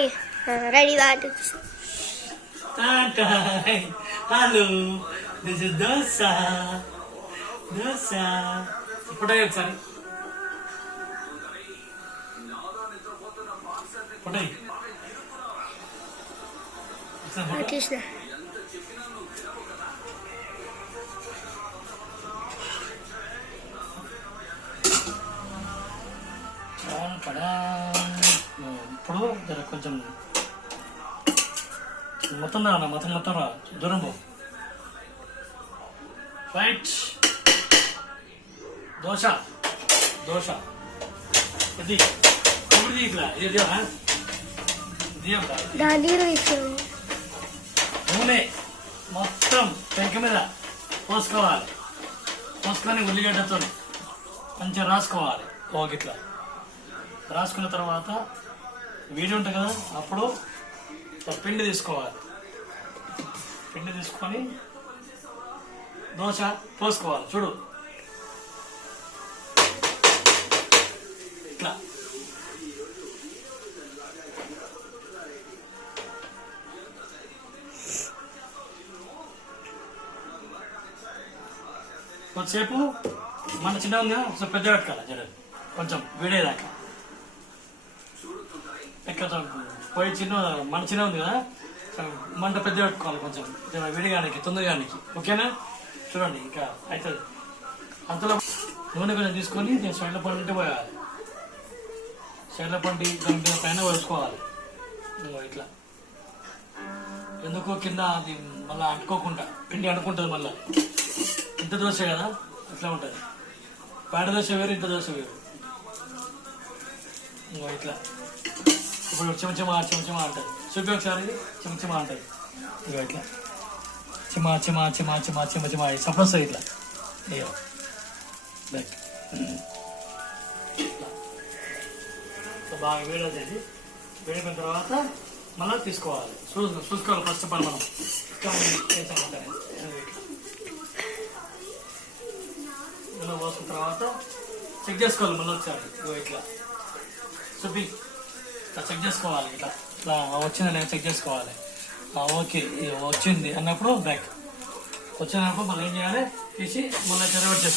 ఆగి రెడీ దాటి hello this is dosa dosa photo ఒకసారి. ఫోటో ఒకసారి ఫోటో ఇప్పుడు జర కొంచెం మొత్తం రా మొత్తం మొత్తం రా దూరం పో రైట్ దోశ దోశ. ఇది ఇప్పుడు ఇది తీసిన నూనె మొత్తం పెంక మీద పోసుకోవాలి. పోసుకొని ఉల్లిగడ్డతో కొంచెం రాసుకోవాలి. ఓకే ఇట్లా రాసుకున్న తర్వాత వేడి ఉంటుంది కదా అప్పుడు ఒక పిండి తీసుకోవాలి. పిండి తీసుకొని దోశ పోసుకోవాలి చూడు. ఇట్లా. కొద్దిసేపు మన చిన్న ఉంది కొంచెం పెద్ద పెట్టుకోవాలి జడ కొంచెం వేడేదాకా ఎక్కడ పోయి చిన్న మన చిన్న ఉంది కదా? మంట పెద్ద పెట్టుకోవాలి కొంచెం. జర తొందరగానికి. ఓకేనా? చూడండి ఇంకా అవుతుంది అంతలో నూనె కొంచెం తీసుకొని నేను సైడ్ల పండి పోయాలి. సైడ్ల పండి దాని పైన వేసుకోవాలి ఇట్లా. ఎందుకో కింద అది మళ్ళీ అంటుకోకుండా పిండి అంటుకుంటుంది మళ్ళీ. ఇంత దోశ కదా? ఇట్లా ఉంటుంది. పేడ దోశ వేరు ఇంత దోశ వేరు. ఇట్లా. ఇప్పుడు చెమచెమ చెమచెమ అంటది చూపి ఒకసారి. చెమచెమ అంటది ఇగో ఇట్లా. చిమ చిమ చిమ చిమ చిమ చిమ సపోజ్ ఇట్లా. అయ్యో లైక్ ఇట్లా. బాగా వేడి అవుతుంది. వేడిపోయిన తర్వాత మళ్ళీ తీసుకోవాలి. చూ చూసుకోవాలి ఫస్ట్ ఆఫ్ ఆల్ మనం. ఇట్లా పోసిన తర్వాత చెక్ చేసుకోవాలి మళ్ళీ ఒకసారి. ఇట్లా. చూపి. ఇట్లా చెక్ చేసుకోవాలి ఇట్లా ఇట్లా వచ్చిందని చెక్ చేసుకోవాలి. ఓకే వచ్చింది అన్నప్పుడు బ్యాక్. వచ్చినప్పుడు మళ్ళీ ఏం చేయాలి? తీసి మళ్ళీ చెరబెట్టి చేసుకోవాలి